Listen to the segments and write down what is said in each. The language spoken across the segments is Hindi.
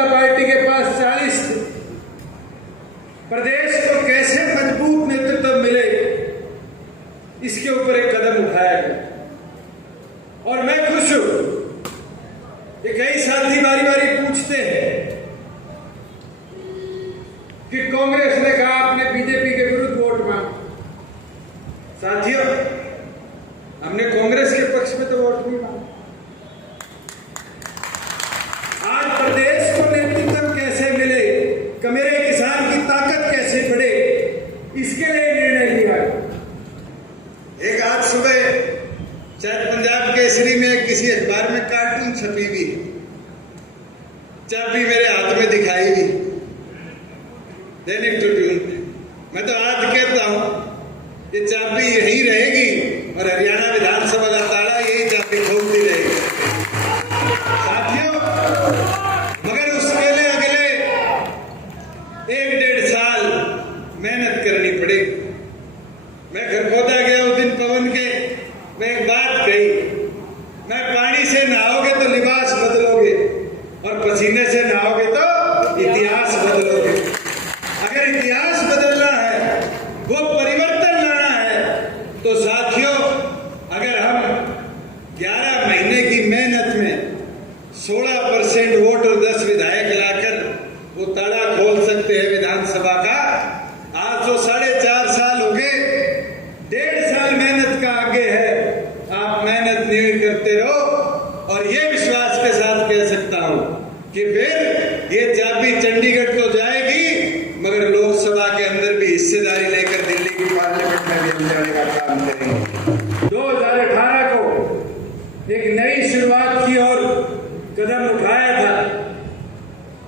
जनता पार्टी के पास 40 थे। प्रदेश को कैसे मजबूत नेतृत्व मिले, इसके ऊपर एक कदम उठाया गया और मैं खुश हूं कि कई साथी बारी बारी पूछते हैं कि कांग्रेस ने कहा आपने बीजेपी के विरुद्ध वोट मांगा। साथियों, हमने कांग्रेस के पक्ष में तो वोट नहीं मांगा। आज प्रदेश को नेतृत्व कैसे मिले, मेरे किसान की ताकत कैसे बढ़े, इसके लिए निर्णय लिया। एक आज सुबह शायद पंजाब केसरी में किसी अखबार में कार्टून छपी हुई, चाबी मेरे हाथ में दिखाई दी, दैनिक ट्रिब्यून। मैं तो आज कहता हूं ये चाबी यहीं रहेगी और हरियाणा विधानसभा का ताला यही चाबी खोलती रहेगी। साथियों, मगर उसके लिए अगले 1-1.5 साल मेहनत करनी पड़ेगी। मैं खरखोदा गया उस दिन पवन के, मैं एक बात कही, मैं पानी से नहाओगे तो लिबास बदलोगे और पसीने से नहाओगे तो इतिहास बदलोगे। अगर इतिहास बदलना है, वो परिवर्तन लाना है, तो साथियों अगर हम 11 महीने की मेहनत में 16% वोट और 10 विधायक लाकर वो ताला खोल सकते हैं विधानसभा का। आज तो 4.5 साल हो गए, 1.5 साल मेहनत का आगे है। आप मेहनत नहीं करते रहो और ये विश्वास के साथ कह सकता हूं कि फिर ये चाबी चंडीगढ़ तो जाएगी, मगर लोकसभा के अंदर भी हिस्सेदारी लेकर दिल्ली की पार्लियामेंट में भी जाने का काम करेंगे। 2018 को एक नई शुरुआत की और कदम उठाया था।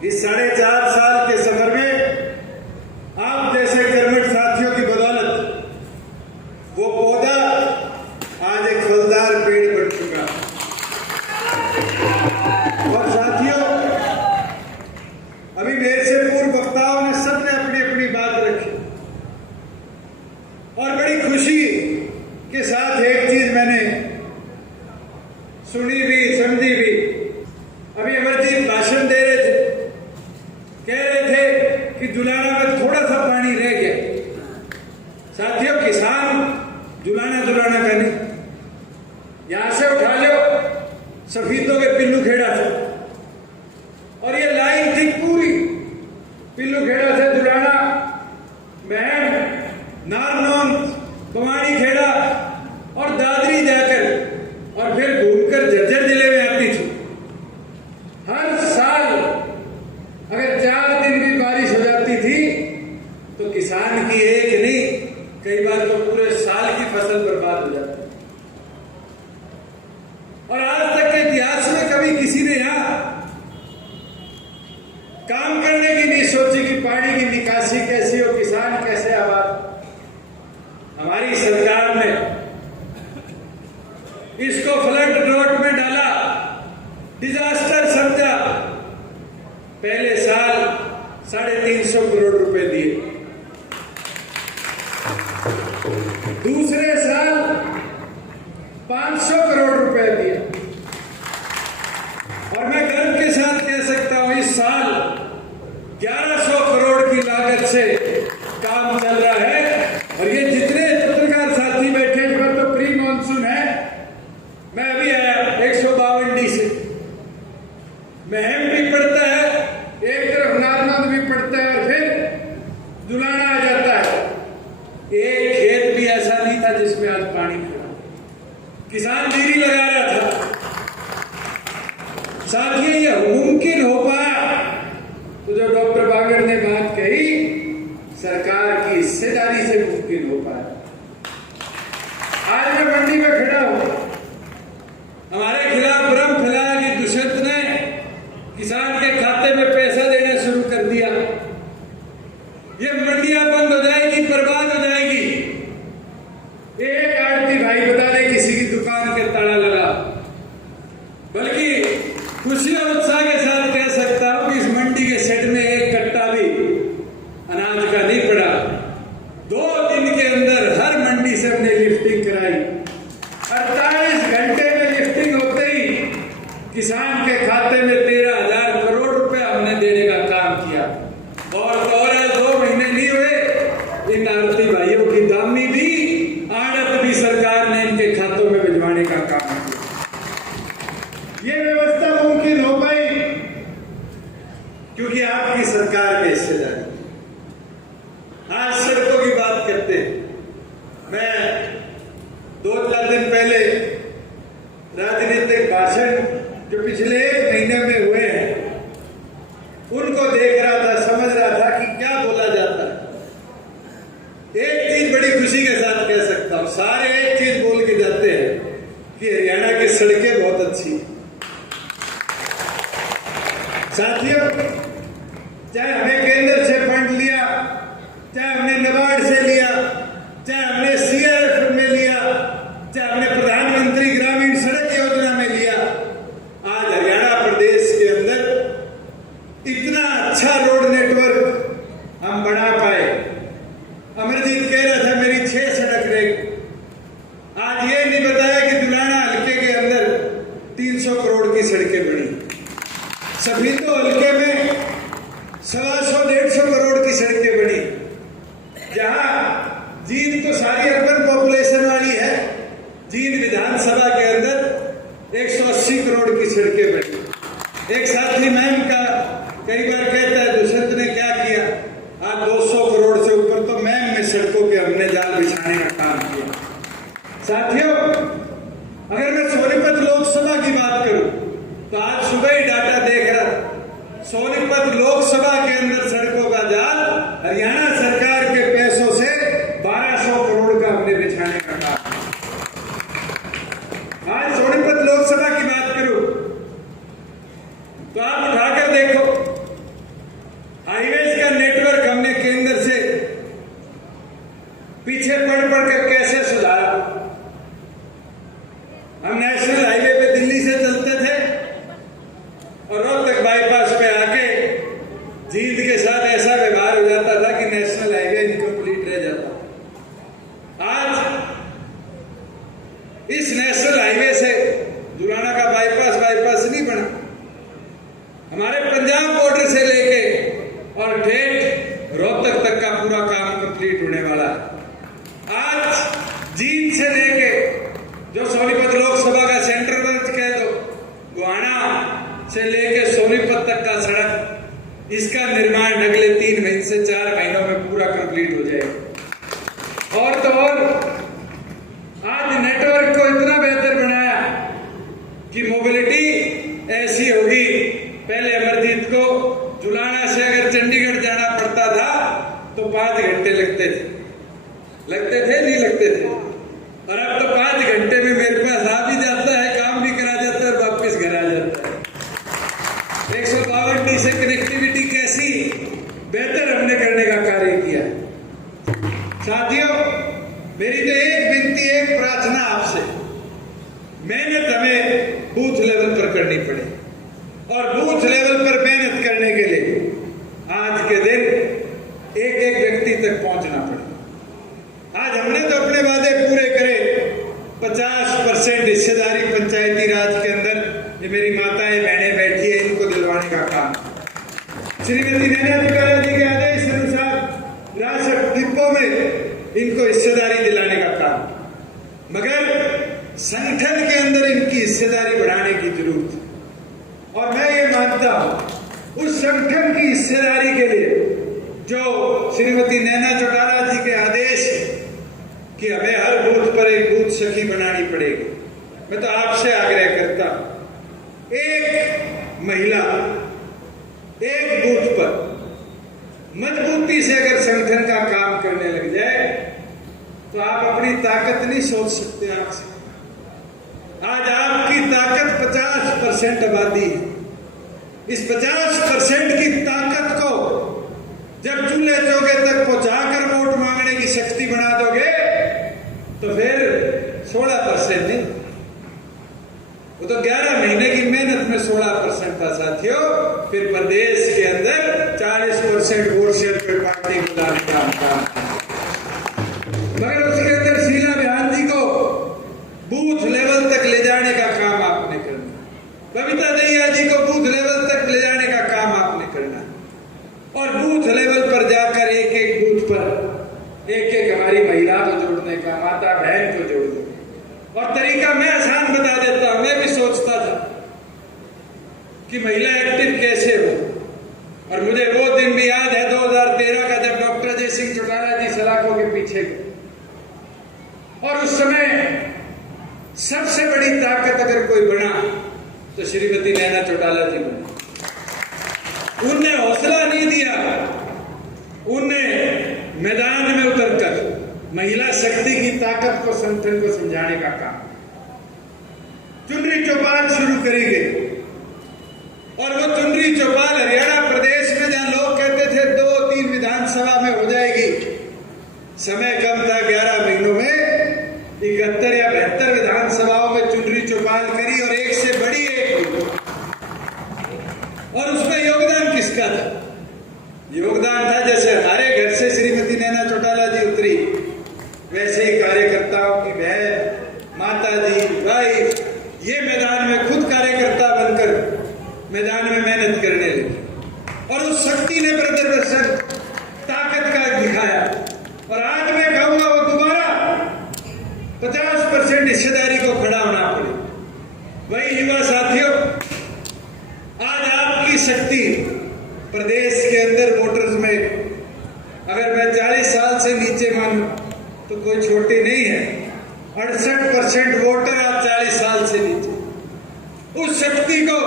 इस 4.5 साल के सफर में आप जैसे कर्मठ साथियों की बदौलत वो पौधा आज एक फलदार पेड़ बन चुका। और साथियों, अभी मेरे से पूर्व वक्ताओं ने सबने अपनी अपनी बात रखी और बड़ी खुशी के साथ एक चीज मैंने सुनी भी समझी भी। अभी अमरजीत भाषण दे रहे थे, कह रहे थे कि जुलाना में थोड़ा सा पानी रह गया। साथियों, किसान जुलाना का नहीं, यहां से उठा लो सफीदों के पिल्लू खेड़ा से, और ये लाइन थी पूरी पिल्लू खेड़ा से जुलाना, महम, नारनौंद, बवानी खेड़ा और दादरी जाकर और फिर घूमकर झज्जर जिले में आती थी। हर साल अगर 4 दिन भी बारिश हो जाती थी तो किसान की एक नहीं, कई बार तो पूरे साल की फसल बर्बाद हो जाती। और आज तक के इतिहास में कभी किसी ने यहां काम करने की नहीं सोची कि पानी की निकासी कैसी हो, किसान कैसे आबाद। हमारी सरकार ने इसको फ्लड ड्रॉट में डाला, डिजास्टर समझा। पहले साल 350 करोड़ रुपए दिए, दूसरे साल 500 करोड़ रुपए दिए, और मैं गर्व के साथ कह सकता हूं इस साल 1100 करोड़ की लागत से काम चल रहा है। और ये जितने पत्रकार साथी बैठे, इस पर तो प्री मानसून है, मैं अभी आया 152 से, महम भी पड़ता है, एक तरफ नारनौंद भी पड़ता है और फिर जुलाना आ जाता है। एक खेत भी ऐसा नहीं था जिसमें आज पानी खड़ा, किसान देरी लगा रहा था। साथियों, ये मुमकिन हो पाया तो जो डॉक्टर बागर ने बात कही, सरकार की हिस्सेदारी से मुमकिन हो पाया। आज मैं मंडी में खड़ा हूं, हमारे खिलाफ भ्रम फैलाया कि दुष्यंत ने किसान के खाते में पैसा देना शुरू कर दिया, ये मंडियां बंद हो जाएगी, बर्बाद हो जाएगी। एक आड़ती भाई बता दे किसी की दुकान के ताला लगा, बल्कि खुशी और उत्साह के साथ कह सकता हूं कि इस मंडी के शेड में एक कट्टा भी अनाज का नहीं पड़ा। 2 दिन के अंदर हर मंडी से हमने लिफ्टिंग कराई। 48 घंटे में लिफ्टिंग होते ही किसान के खाते में 13,000 करोड़ क्योंकि आपकी सरकार में हिस्सेदारी। आज सड़कों की बात करते हैं। मैं 2-4 दिन पहले राजनीतिक भाषण जो पिछले 1 महीने में हुए हैं उनको देख रहा था, समझ रहा था कि क्या बोला जाता है। एक चीज बड़ी खुशी के साथ कह सकता हूं, सारे एक चीज बोल के जाते हैं कि हरियाणा की सड़कें बहुत अच्छी। साथियों, चाहे हमने केंद्र से फंड लिया, चाहे हमने नाबार्ड से लिया, चाहे हमने CRF में लिया, चाहे हमने प्रधानमंत्री ग्रामीण सड़क योजना में लिया, आज हरियाणा प्रदेश के अंदर इतना अच्छा रोड नेटवर्क हम बना पाए। अमरजीत कह रहा था मेरी 6 सड़क रह। आज ये नहीं बताया कि दुलाना हल्के के अंदर 300 करोड़ की सड़कें बनी। सभी तो हल्के में 125-150 करोड़ की सड़कें बनी। जहां जींद तो सारी अर्बन पॉपुलेशन वाली है, जींद विधानसभा के अंदर 180 करोड़ की सड़कें बनी। एक साथी मैम का कई बार कहता है दुष्यंत ने क्या किया, आज 200 करोड़ से ऊपर तो मैम में सड़कों के हमने जाल बिछाने का काम किया। साथियों, अगर मैं सोनीपत लोकसभा की बात करूं तो आज सुबह ही डाटा देख रहा, सोनीपत लोकसभा के अंदर सड़कों का जाल हरियाणा सरकार के पैसों से 1200 करोड़ का हमने बिछाने का काम। आज सोनीपत लोकसभा की बात करूं तो आप उठाकर देखो, हाईवेज का नेटवर्क हमने केंद्र से पीछे पड़ कर कैसे सुधारा। हम नेशनल हाईवे पे दिल्ली से चलते थे और रोहतक बाईपास पे आके जींद के साथ ऐसा व्यवहार हो जाता था कि नेशनल हाईवे इनकम्प्लीट रह जाता। आज इस नेशनल हाईवे से दुलाना का बाईपास नहीं बना। हमारे पंजाब बॉर्डर से लेके और ठेठ रोहतक तक का पूरा काम कंप्लीट होने वाला है। आज जींद से लेके जो सोनीपत लोकसभा का सेंटर कह दो, गोहाना से लेके सोनीपत तक का सड़क, इसका निर्माण अगले 3 महीने से 4 महीनों में पूरा कंप्लीट हो जाएगा। और तो और आज नेटवर्क को इतना बेहतर बनाया कि मोबिलिटी ऐसी होगी। पहले अमरजीत को जुलाना से अगर चंडीगढ़ जाना पड़ता था तो 5 घंटे लगते थे नहीं लगते थे, और अब तो 5 घंटे में मेरे पास आ भी जाता है, काम भी करा जाता है और वापस घर आ जाता है। 152D से कनेक्टिविटी कैसी बेहतर हमने करने का कार्य किया। साथियों, मेरी तो एक विनती, एक प्रार्थना आपसे, मेहनत हमें बूथ लेवल पर करनी पड़े और बूथ लेवल पर मेहनत करने के लिए आज के दिन एक व्यक्ति तक पहुंचना पड़े। आज हमने तो अपने वादे पूरे करे। 50% हिस्सेदारी पंचायती राज के अंदर, ये मेरी माताएं बहनें बैठी है, इनको दिलवाने का काम। श्रीमती नैना जी के आदेश अनुसार विरासत डिपो में इनको हिस्सेदारी दिलाने का काम, मगर संगठन के अंदर इनकी हिस्सेदारी बढ़ाने की जरूरत है। और मैं ये मानता हूं उस संगठन की हिस्सेदारी के लिए जो श्रीमती नैना चौटाला जी के आदेश कि हमें हर बूथ पर एक बूथ सखी बनानी पड़ेगी, मैं तो आपसे आग्रह करता हूं, एक महिला एक बूथ पर मजबूती से अगर संगठन का काम करने लग जाए तो आप अपनी ताकत नहीं सोच सकते। आपसे आज आपकी ताकत 50% आबादी है। इस 50% की ताकत को जब चूल्हे चौके तक पहुंचाकर वोट मांगने की शक्ति बना दोगे तो फिर 16% नहीं, वो तो 11 महीने की मेहनत में 16% था साथियों। फिर प्रदेश के अंदर 40% वोट शेयर पर पार्टी को लाने का काम, मगर उसके अंदर शीला बिहान जी को बूथ लेवल तक ले जाने का काम आपने करना, बबीता दहिया जी को बूथ लेवल तक ले जाने का काम आपने करना, और बूथ लेवल पर जाकर एक एक बूथ पर एक एक हमारी महिला को जोड़ने का, माता बहन को जोड़ने का। और तरीका मैं आसान बता देता हूं। मैं भी सोचता था कि महिला एक्टिव कैसे हो, और मुझे वो दिन भी याद है 2013 का, जब डॉक्टर अजय सिंह चौटाला जी सलाखों के पीछे गए और उस समय सबसे बड़ी ताकत अगर कोई बना तो श्रीमती नैना चौटाला जी बनी। उनने हौसला नहीं दिया, उनने मैदान में उतरकर महिला शक्ति की ताकत को संगठन को समझाने का काम, चुनरी चौपाल शुरू करी गई। और वो चुनरी चौपाल हरियाणा प्रदेश में जहां लोग कहते थे 2-3 विधानसभा में हो जाएगी, समय कम था, 11 महीनों में 71 या 72 विधानसभाओं में चुनरी चौपाल करी और एक से बड़ी एक हुई। और उसमें योगदान किसका था? योगदान था जैसे हमारे घर से श्रीमती नैना चौटाला जी उतरी, वैसे ही कार्यकर्ताओं की बहन, माता जी, भाई, ये मैदान में खुद कार्यकर्ता बनकर मैदान में मेहनत करने लगी और उस शक्ति ने प्रदर्शन ताकत का दिखाया। और आज मैं कहूंगा वो दोबारा 50% हिस्सेदारी को खड़ा होना पड़े। वही युवा साथियों, आज आपकी शक्ति प्रदेश के अंदर वोटर्स में, अगर मैं 40 साल से नीचे मानूं तो कोई छोटी नहीं है। 68% वोटर आज 40 साल से नीचे। उस शक्ति को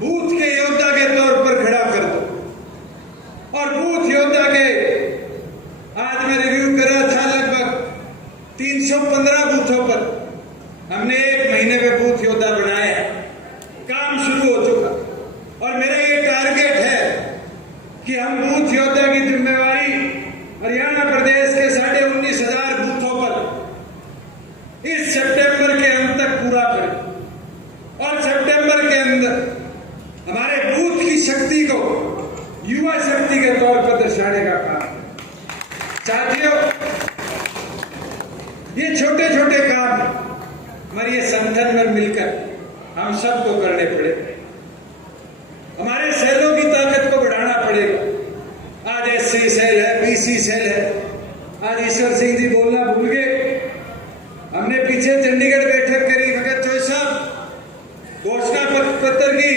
बूथ के योद्धा के तौर पर खड़ा कर दो। और बूथ योद्धा के आज मैं रिव्यू कर रहा था, लगभग 315 बूथों पर हमने 1 महीने में बूथ योद्धा बनाए, काम शुरू हो चुका। और मेरा ये टारगेट है कि हम बूथ योद्धा की जिम्मेवारी हरियाणा प्रदेश के 19,500 बूथों पर इस सितंबर के अंत तक पूरा करें। और सितंबर के अंदर हमारे बूथ की शक्ति को युवा शक्ति के तौर पर दर्शाने का काम। साथियों, ये छोटे छोटे काम हमारे ये संगठन में मिलकर हम सबको करने पड़े। हमारे सेलों की ताकत को बढ़ाना पड़ेगा। आज एससी सेल है, बीसी सेल है। आज ईश्वर सिंह जी बोलना भूल गए। हमने पीछे चंडीगढ़ बैठक करी, मगर चौधरी साहब घोषणा पत्र की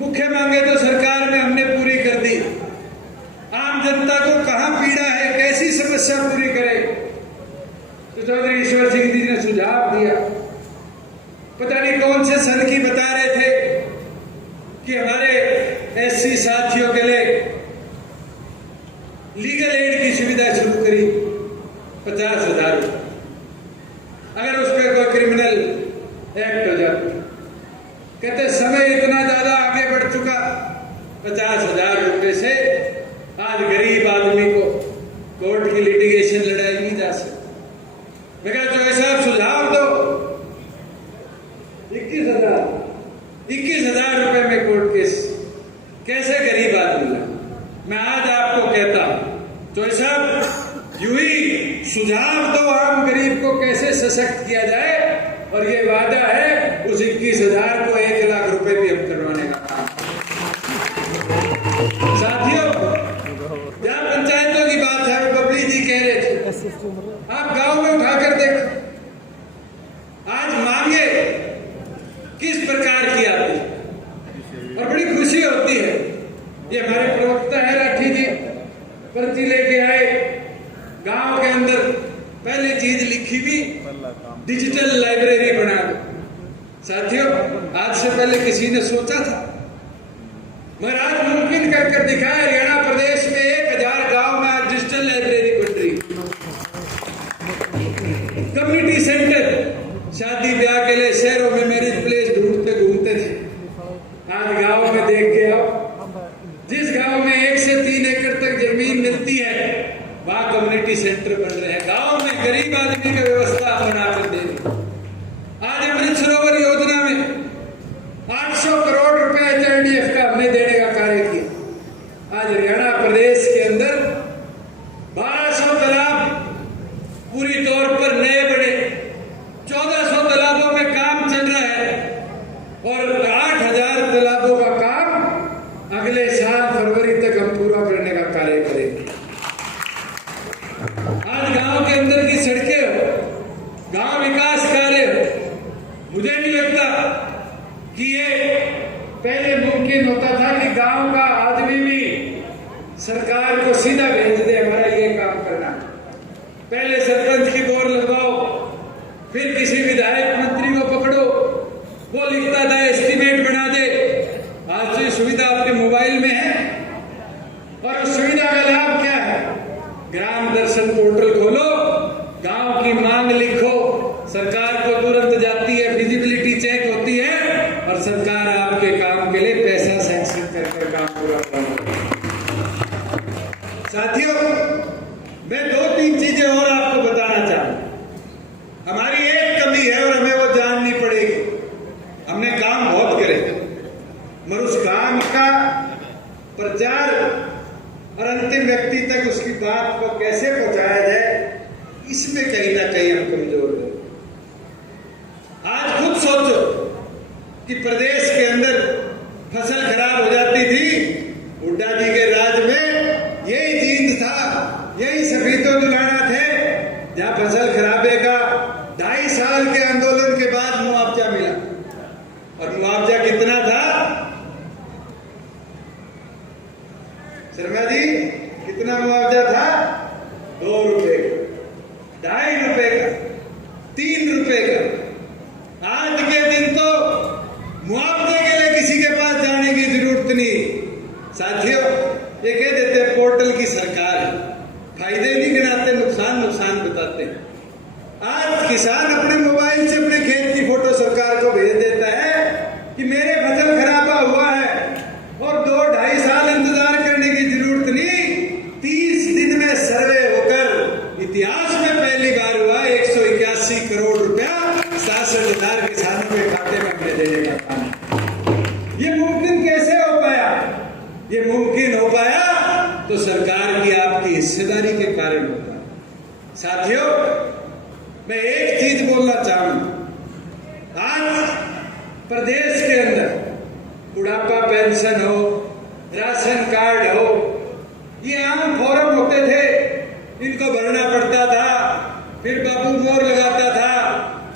मुख्य मांगे तो सरकार में हमने पूरी कर दी। आम जनता को कहां पीड़ा है, कैसी समस्या पूरी करे, तो चौधरी ईश्वर सिंह जी ने सुझाव दिया। पता नहीं कौन से सन की बता रहे थे कि हमारे एससी साथियों के लिए लीगल एड की सुविधा शुरू करी, 50,000 रुपये। अगर उस पर कोई क्रिमिनल एक्ट हो जाता, कहते समय इतना ज्यादा आगे बढ़ चुका, 50,000 रुपये से आज गरीब आदमी को कोर्ट की लिटिगेशन लड़ाई नहीं जा सकती। मैं कहता हूं ऐसा सुझाव दो, 21,000 रुपए में कोर्ट केस कैसे गरीब आदमी ला? मैं आज आपको कहता हूं तो साहब, यूं ही सुझाव दो आम गरीब को कैसे सशक्त किया जाए। और ये वादा है उस 21,000 को 1 लाख रुपए भी हम करवाने का काम। साथियों, जहां पंचायतों की बात है, बबली जी कह रहे थे, आप गांव में उठाकर देखो, आज मांगे किस प्रकार की आती है और बड़ी खुशी होती है। ये हमारे प्रवक्ता है राठी जी, पर्ची लेके आए, गांव के अंदर पहली चीज लिखी भी डिजिटल लाइब्रेरी बना दो। साथियों, आज से पहले किसी ने सोचा था, मगर आज मुमकिन कर दिखाया। हरियाणा प्रदेश में 1000 गांव में आज डिजिटल लाइब्रेरी बन रही। कम्युनिटी सेंटर, शादी ब्याह के लिए शहरों में मैरिज प्लेस ढूंढते घूमते थे, आज गांव में देख के आओ, जिस गांव में 1 से 3 एकड़ तक जमीन मिलती है वहां कम्युनिटी सेंटर बन रहे हैं। गांव में गरीब आदमी की व्यवस्था बनाकर दे दी। आज अमृत सरोवर योजना में 800 करोड़ रुपए एचआरडीएफ का हमने देने का कार्य किया। आज हरियाणा प्रदेश के अंदर 1200 तालाब पूरी तौर पर नए बने, 1400 तालाबों में काम चल रहा है और 8,000 तालाबों का काम अगले साल फरवरी तक हम पूरा करने का कार्य करेंगे। आज गांव के अंदर की सड़कें सरकार को सीधा भेज दे, हमारा ये काम करना। पहले सरपंच की बोर लगवाओ, फिर किसी विधायक मंत्री को पकड़ो, वो लिखता था एस्टीमेट बना दे। आज तो ये सुविधा आपके मोबाइल में है, और उस सुविधा का लाभ क्या है? ग्राम दर्शन पोर्टल खोलो, गांव की मांग लिखो, सरकार को तुरंत जाती है, फिजिबिलिटी चेक होती है और सरकार आपके काम के लिए पैसा सैंक्शन कर काम पूरा करती है। साथियों, मैं 2-3 चीजें और आपको बताना चाहूं। हमारी एक कमी है और हमें वो जाननी पड़ेगी। हमने काम बहुत करे, मगर उस काम का प्रचार और अंतिम व्यक्ति तक उसकी बात को कैसे पहुंचाया जाए, इसमें कहीं ना कहीं हम कमजोर हैं। आज खुद सोचो कि प्रदेश के अंदर फसल खराब हो जाती थी, हुड्डा जी के राज में यही जींद था, यही सफीतो दुलाना थे, जहां फसल खराबे का 2.5 साल के आंदोलन के बाद मुआवजा मिला। और मुआवजा कितना था शर्मा जी? कितना मुआवजा था? 2 रुपए का, 2.5 रुपए का, 3 रुपए का। आज के दिन तो मुआवजे के लिए किसी के पास जाने की जरूरत नहीं। साथियों, ये कह देते हैं पोर्टल की सरकार है, फायदे नहीं गिनाते, नुकसान नुकसान बताते हैं। आज किसान अपने मोबाइल से अपने खेत की फोटो सरकार को भेज देता है कि मेरे फसल खराबा हुआ है, और 2-2.5 साल इंतजार करने की जरूरत नहीं। 30 दिन में सर्वे होकर इतिहास में पहली बार हुआ 181 करोड़ रुपया 67,000 किसानों के खाते में अपने देने का काम। ये मुमकिन कैसे हो पाया? ये मुमकिन हो पाया तो सरकार की आपकी हिस्सेदारी के कारण होता है। साथियों, मैं एक चीज बोलना चाहूंगा। आज प्रदेश के अंदर बुढ़ापा पेंशन हो, राशन कार्ड हो, ये आम फॉर्म होते थे, इनको भरना पड़ता था, फिर बाबू मोहर लगाता था,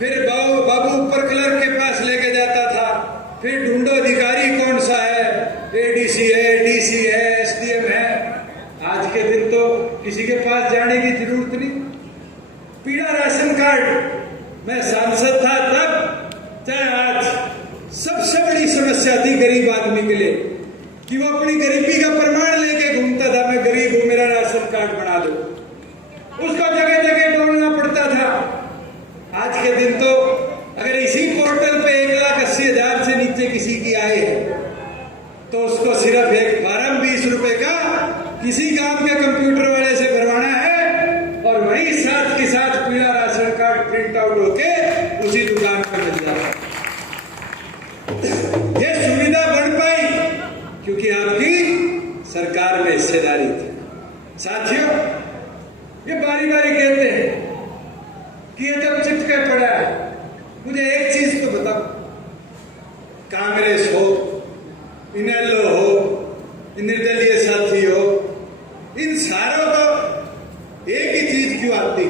फिर बाबू ऊपर क्लर्क के पास लेके जाता था, फिर ढूंढो अधिकारी कौन सा है, एडीसी है, डीसी है, एसडीएम है। आज के दिन तो किसी के पास जाने की जरूरत नहीं। पीला राशन कार्ड, मैं सांसद था तब, चाहे आज, सबसे बड़ी समस्या थी गरीब आदमी के लिए कि वो अपनी गरीबी का प्रमाण लेके घूमता था, मैं गरीब हूं, मेरा राशन कार्ड बना दो। उसको जगह जगह ढूंढना पड़ता था। आज के दिन तो अगर इसी पोर्टल पे 1,80,000 से नीचे किसी की आय है तो उसको सिर्फ एक फॉर्म 20 रुपए का किसी गांव के कंप्यूटर वाले से भरवाना है, और वही साथ के साथ पीला राशन कार्ड प्रिंट आउट होके उसी दुकान पर मिल जाता है। ये सुविधा बढ़ पाई क्योंकि आपकी सरकार में हिस्सेदारी थी। साथियों, ये बारी बारी कहते हैं कि ये जब चिपके पड़ा है। मुझे एक चीज तो बताओ, कांग्रेस हो, इनेलो हो, निर्दलीय साथी हो, इन सारों को एक ही चीज क्यों आती?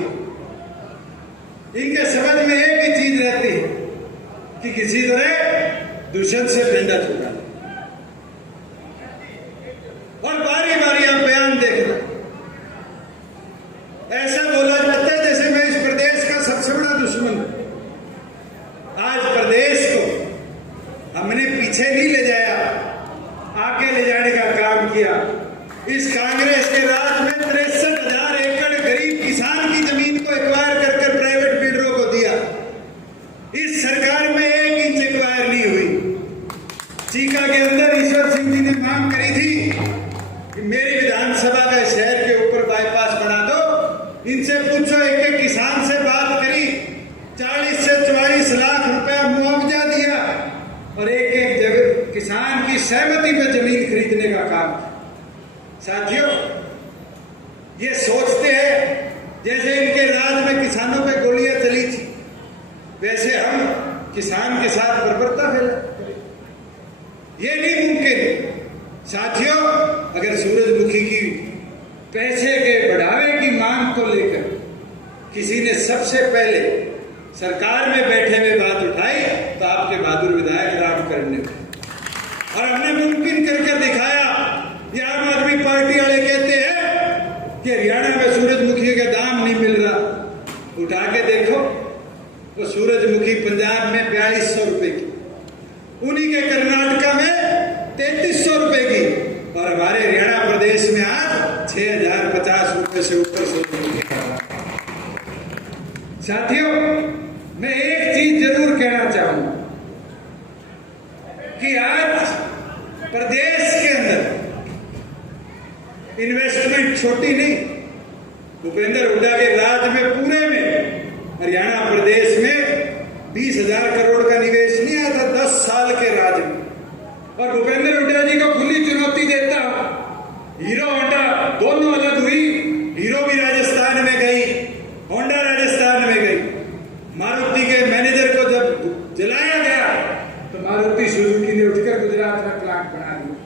इनके समझ में एक ही चीज रहती है कि किसी तरह दूषण से डंडा छुड़ा। और बारी बारी आप बयान देखना, ऐसा बोला जाता है जैसे मैं इस प्रदेश का सबसे बड़ा दुश्मन हूं। आज प्रदेश को हमने पीछे नहीं ले जाया, आगे ले जाने का काम किया। इस कांग्रेस के राज में 63,000 एकड़ गरीब किसान की जमीन को एक्वायर कर प्राइवेट बिल्डरों को दिया। इस सरकार में 1 इंच एक्वायर नहीं हुई। चीका के अंदर ईश्वर सिंह जी ने मांग करी थी कि मेरी विधानसभा का शहर के ऊपर बाईपास बना दो। इनसे पूछो, एक किसान से बात करी, 40 से 44 लाख रुपया मुआवजा दिया और एक जगह किसान की सहमति पर जमीन खरीदने का काम। साथियों, ये सोचते हैं जैसे इनके राज में किसानों पे गोलियां चली थी, वैसे हम किसान के साथ बर्बरता फैला। ये नहीं मुमकिन। साथियों, अगर सूरजमुखी की पैसे के बढ़ावे की मांग को लेकर किसी ने सबसे पहले सरकार में बैठे हुए बात उठाई तो आपके बहादुर विधायक रामकरण ने, और हमने मुमकिन करके दिखाया। ये आम आदमी पार्टी वाले के प्रदेश में आज 6,050 रुपए से ऊपर सोने नहीं है। साथियों, मैं एक चीज जरूर कहना चाहूंगा कि आज प्रदेश के अंदर इन्वेस्टमेंट छोटी नहीं, भूपेंद्र हुड्डा के राज में पूरे में हरियाणा प्रदेश में 20,000 करोड़ का निवेश नहीं आया था 10 साल के राज में। और भूपेंद्र हुड्डा जी को खुली चुनौती देता हूं, हीरो होंडा दोनों अलग हुई, हीरो भी राजस्थान में गई, होंडा राजस्थान में गई। मारुति के मैनेजर को जब जलाया गया तो मारुति सुजुकी ने उठकर गुजरात में प्लांट बना दिया।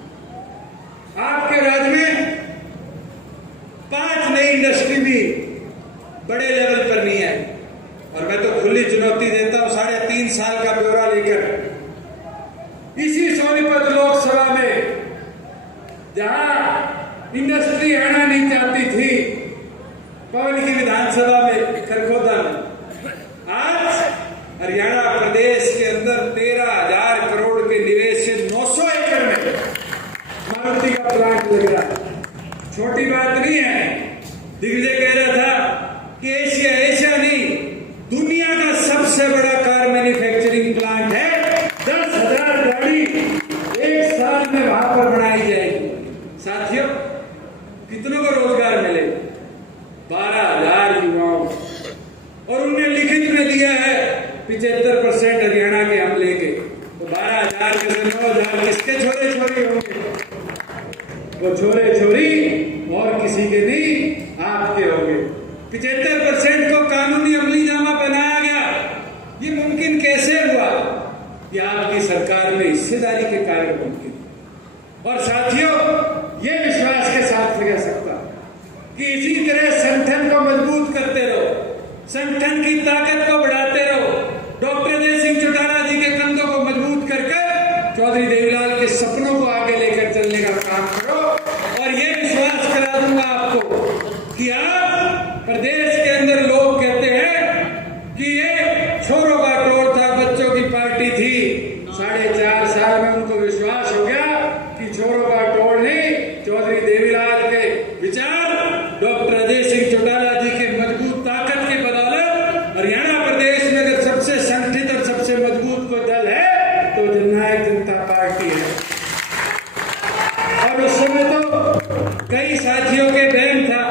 आपके राज में 5 नई इंडस्ट्री भी बड़े लेवल पर नहीं है। और मैं तो खुली चुनौती देता हूं 3.5 साल का ब्यौरा लेकर, इसी सोनीपत लोकसभा में जहां इंडस्ट्री आना नहीं चाहती थी, पवन की विधानसभा में खरगोदा में, आज हरियाणा प्रदेश के अंदर 13,000 करोड़ के निवेश से 900 एकड़ में मारुति का प्लांट लग रहा है। छोटी बात नहीं है। दिग्विजय कह रहा था कि एशिया नहीं, दुनिया का सबसे बड़ा कार मैन्युफैक्चरिंग प्लांट है। 10,000 गाड़ी एक साल में वहां पर बनाई जाएगी। साथियों, कितनों को रोजगार मिले? 12,000 युवाओं, और उन्हें लिखित में दिया है 75% हरियाणा के हम लेके। तो 12,000 में से 9,000 किसके छोरे छोरी होंगे? वो छोरे छोरी और किसी के नहीं, आपके होंगे। 75% को कानूनी अमलीजामा बनाया गया। ये मुमकिन कैसे हुआ? ये आपकी सरकार में हिस्सेदारी के कारण मुमकिन। और साथियों, ये विश्वास के साथ कह सकता कि इसी तरह संगठन को मजबूत करते रहो, संगठन की ताकत को बढ़ाते रहो। डॉक्टर अजय सिंह चौटाला जी के कंधों को मजबूत करके चौधरी देवीलाल के सपनों को आगे लेकर चलने का काम करो। और ये विश्वास करा दूंगा आपको कि आप प्रदेश के अंदर लोग कहते हैं कि ये छोरों का टोल था, बच्चों की पार्टी थी। 4.5 साल में उनको विश्वास हो गया कि छोरों का टोल नहीं, चौधरी देवीलाल के विचार, डॉक्टर अजय सिंह चौटाला जी के मजबूत ताकत के बदौलत हरियाणा प्रदेश में अगर सबसे संगठित और सबसे मजबूत कोई दल है तो जननायक जनता पार्टी है। और उस समय तो कई साथियों के बहम था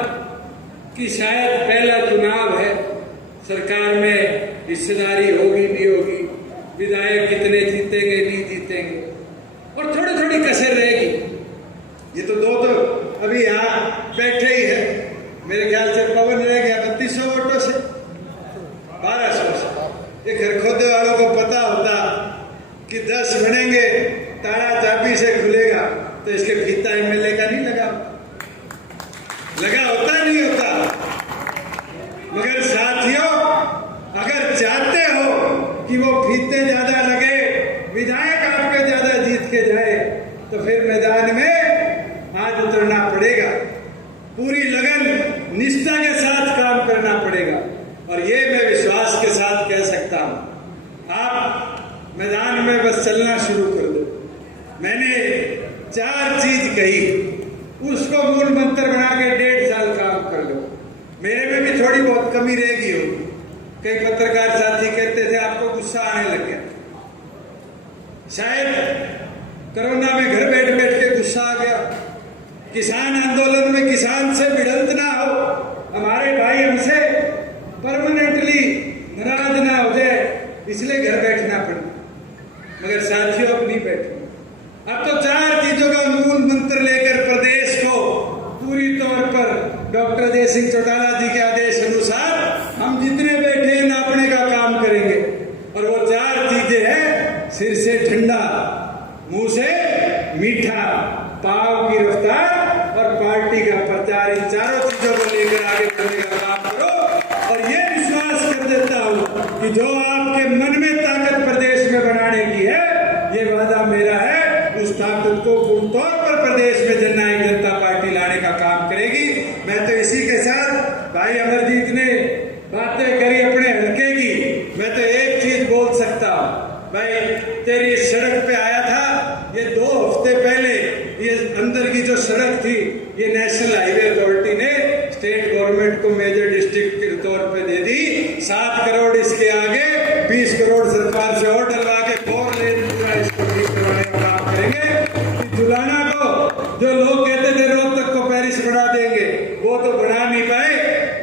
कि शायद पहला चुनाव है, सरकार में हिस्सेदारी होगी नहीं होगी, विधायक कितने जीतेंगे नहीं जीतेंगे, और थोड़ी थोड़ी कसर रहेगी। ये तो दो तो अभी यहाँ बैठे ही है। मेरे ख्याल से पवन रह गया 3200 वोटों से, 1200 से। ये खरखोदे वालों को पता होता कि 10 बनेंगे, ताला चाबी से खुलेगा, तो इसके फीता एमएलए का नहीं लगा होता, नहीं होता। मगर साथियों, अगर चाहते हो कि वो फीते ज्यादा लगे, विधायक आपके ज्यादा जीत के जाए, तो फिर मैदान में आज उतरना पड़ेगा, पूरी लगन निष्ठा के साथ काम करना पड़ेगा। और ये मैं विश्वास के साथ कह सकता हूं, आप मैदान में बस चलना शुरू कर दो। मैंने 4 चीज कही, उसको मूल मंत्र बना के 1.5 साल काम कर लो। मेरे में भी थोड़ी बहुत कमी रहेगी होगी। कई पत्रकार साथी कहते थे आपको गुस्सा आने लग गया, शायद कोरोना में घर बैठ बैठ के गुस्सा आ गया। किसान आंदोलन में किसान से भिड़ंत ना हो, हमारे भाई हमसे परमानेंटली नाराज ना हो जाए, इसलिए घर बैठना पड़ा। मगर साथियों, अब नहीं बैठना। अब तो 4 चीजों का मूल मंत्र लेकर प्रदेश को पूरी तौर पर डॉक्टर अजय सिंह चौटाला जी के आदेश अनुसार हम जितने बैठे हैं नापने का काम करेंगे। और वो 4 चीजें हैं, सिर से ठंडा, मुंह से मीठा, पाव की रफ्तार और पार्टी का प्रचार। इन 4 चीजों को लेकर आगे बढ़ने का काम करो। और ये विश्वास कर देता हूं कि जो आपके मन में ताकत प्रदेश में बनाने की है, ये वादा मेरा है, उस ताकत को पूर्ण तौर पर प्रदेश में जननायक जनता पार्टी लाने का काम करेगी। मैं तो इसी के साथ भाई अमरजीत ने बातें करी अपने हल्के की, मैं तो एक चीज बोल सकता हूं, भाई तेरी सड़क पे आया था ये 2 हफ्ते पहले, ये अंदर की जो सड़क थी ये नेशनल हाईवे अथॉरिटी ने स्टेट गवर्नमेंट को मेजर डिस्ट्रिक्ट के तौर पे दे दी। 7 करोड़ इसके आगे 20 करोड़ सरकार से और डलवा के 4 लेन पूरा इसको ठीक करवाने का काम करेंगे। जुलाना को जो लोग कहते थे रोहतक को पेरिस बना देंगे वो तो बना नहीं पाए,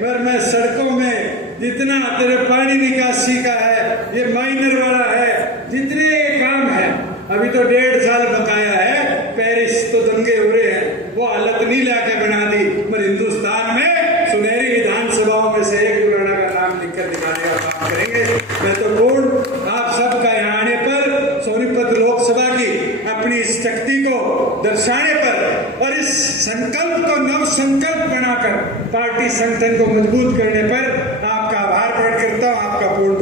मगर मैं सड़कों में जितना तेरे पानी निकासी का है, ये माइनर वाला है, जितने काम है अभी तो 1.5 साल बकाया है। पेरिस तो दंगे हो रहे हैं, वो हालत नहीं लाके बना दी, पर हिंदुस्तान में सुनहरी विधानसभाओं में से एक जुलाना का नाम लिखकर दिखाने का काम करेंगे। मैं तो पूर्ण आप सबका यहाँ आने पर सोनीपत लोकसभा की अपनी इस शक्ति को दर्शाने पर और इस संकल्प को नव संकल्प बनाकर पार्टी संगठन को मजबूत करने पर आपका आभार प्रकट करता हूँ। आपका पूर्ण